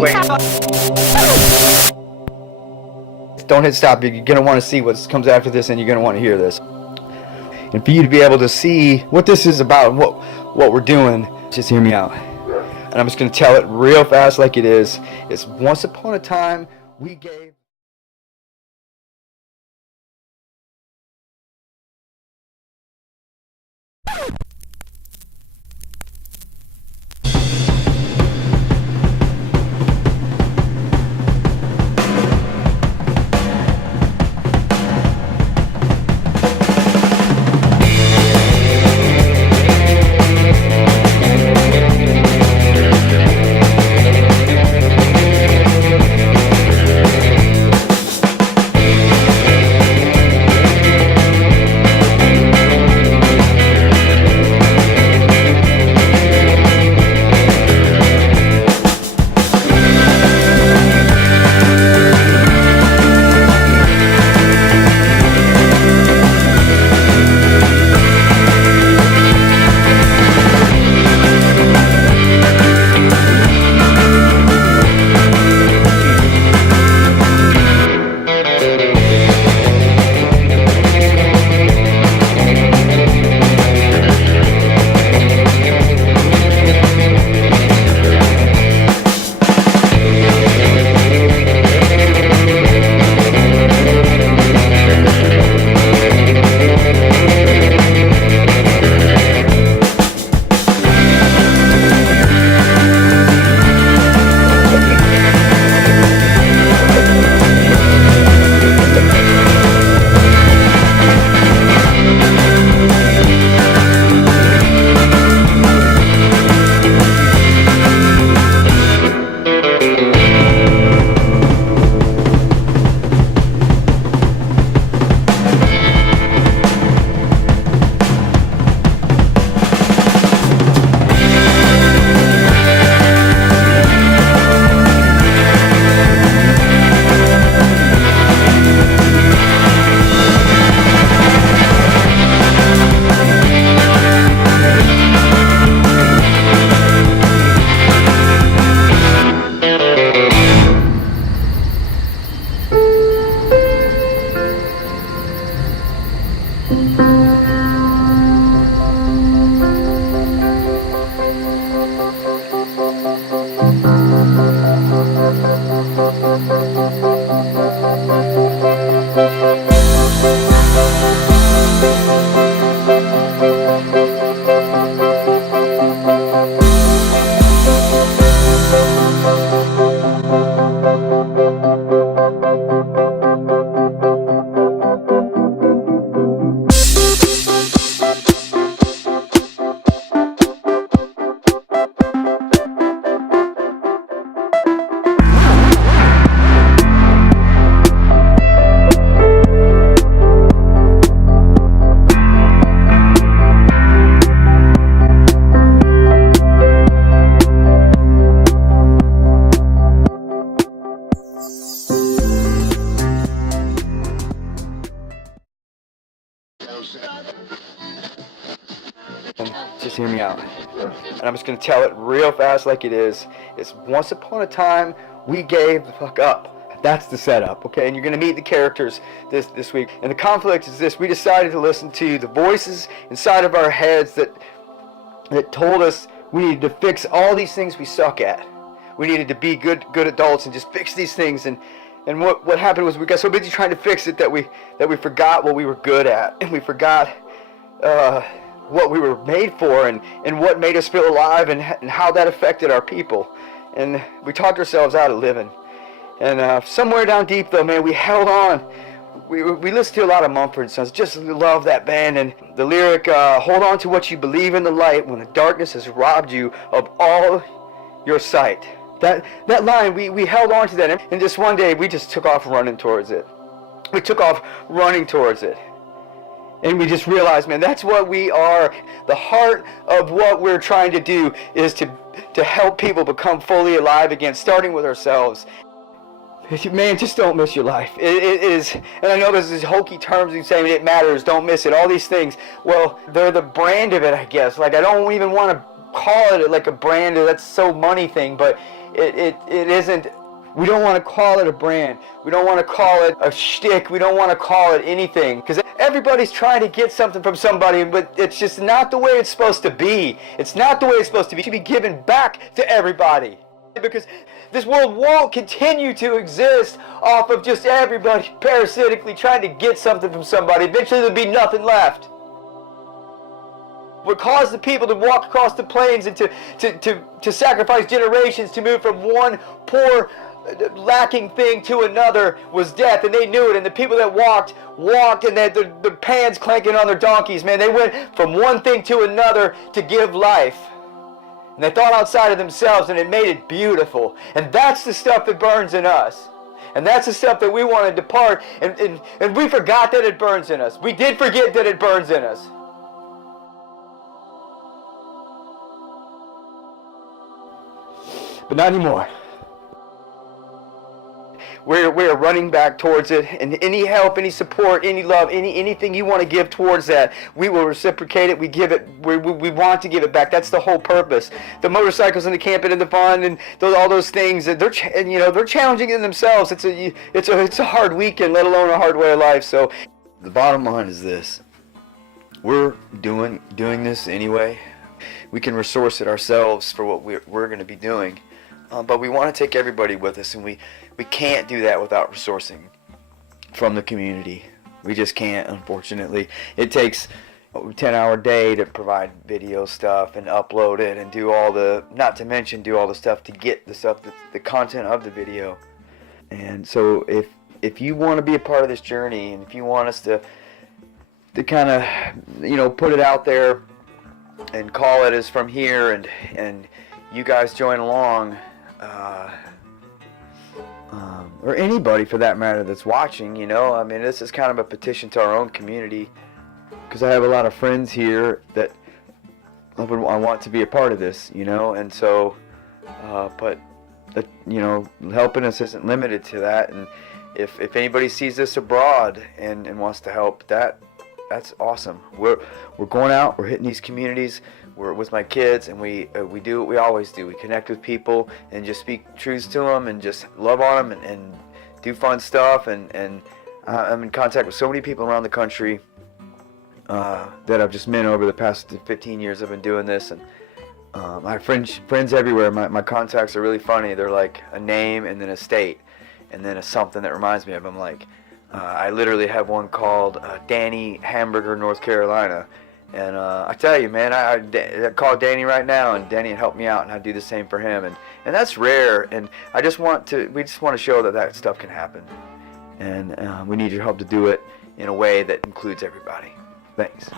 Wait. Don't hit stop. You're going to want to see what comes after this, and you're going to want to hear this. And for you to be able to see what this is about, what we're doing, just hear me out. And I'm just going to tell it real fast like it is. It's once upon a time we gave... Just hear me out. And I'm just going to tell it real fast like it is. It's once upon a time we gave the fuck up. That's the setup, okay? And you're going to meet the characters this week. And the conflict is this. We decided to listen to the voices inside of our heads that told us we needed to fix all these things we suck at. We needed to be good adults and just fix these things. And what happened was we got so busy trying to fix it that we forgot what we were good at. And we forgot what we were made for and what made us feel alive and how that affected our people. And we talked ourselves out of living. And somewhere down deep though, man, we held on. We listened to a lot of Mumford & Sons. Just love that band. And the lyric, hold on to what you believe in the light when the darkness has robbed you of all your sight. That line, we held on to that. And just one day, we just took off running towards it. We took off running towards it. And we just realized, man, that's what we are. The heart of what we're trying to do is to help people become fully alive again, starting with ourselves. Man, just don't miss your life. It is, and I know there's these hokey terms you say, it matters, don't miss it, all these things. Well, they're the brand of it, I guess. Like, I don't even want to call it like a brand, or that's so money thing, but it isn't. We don't want to call it a brand. We don't want to call it a shtick. We don't want to call it anything, because everybody's trying to get something from somebody, but it's just not the way it's supposed to be. It's not the way it's supposed to be. It should be given back to everybody, because this world won't continue to exist off of just everybody parasitically trying to get something from somebody. Eventually there'll be nothing left. What caused the people to walk across the plains and to sacrifice generations to move from one poor, lacking thing to another was death, and they knew it. And the people that walked and they had their pans clanking on their donkeys, man. They went from one thing to another to give life. And they thought outside of themselves, and it made it beautiful. And that's the stuff that burns in us. And that's the stuff that we want to depart. And we forgot that it burns in us. We did forget that it burns in us. But not anymore. We're running back towards it, and any help, any support, any love, anything you want to give towards that, we will reciprocate it. We give it. We want to give it back. That's the whole purpose. The motorcycles and the camping and the fun and all those things. They're challenging in themselves. It's a hard weekend, let alone a hard way of life. So the bottom line is this: we're doing this anyway. We can resource it ourselves for what we're going to be doing. But we want to take everybody with us, and we can't do that without resourcing from the community. We just can't, unfortunately. It takes a 10-hour day to provide video stuff and upload it and do all the, not to mention do all the stuff to get the stuff, the content of the video. And so if you want to be a part of this journey, and if you want us to kind of, put it out there and call it as from here, and you guys join along, or anybody for that matter that's watching, this is kind of a petition to our own community, because I have a lot of friends here that I want to be a part of this, and so, but, helping us isn't limited to that, and if anybody sees this abroad and wants to help, that's awesome. We're going out, we're hitting these communities, we're with my kids, and we do what we always do. We connect with people and just speak truths to them and just love on them and do fun stuff. And I'm in contact with so many people around the country that I've just met over the past 15 years I've been doing this. And I have friends everywhere. My contacts are really funny. They're like a name and then a state and then a something that reminds me of them. Like I literally have one called Danny, Hamburger, North Carolina. And I tell you, man, I call Danny right now, and Danny helped me out, and I do the same for him, and that's rare. And we just want to show that stuff can happen, and we need your help to do it in a way that includes everybody. Thanks.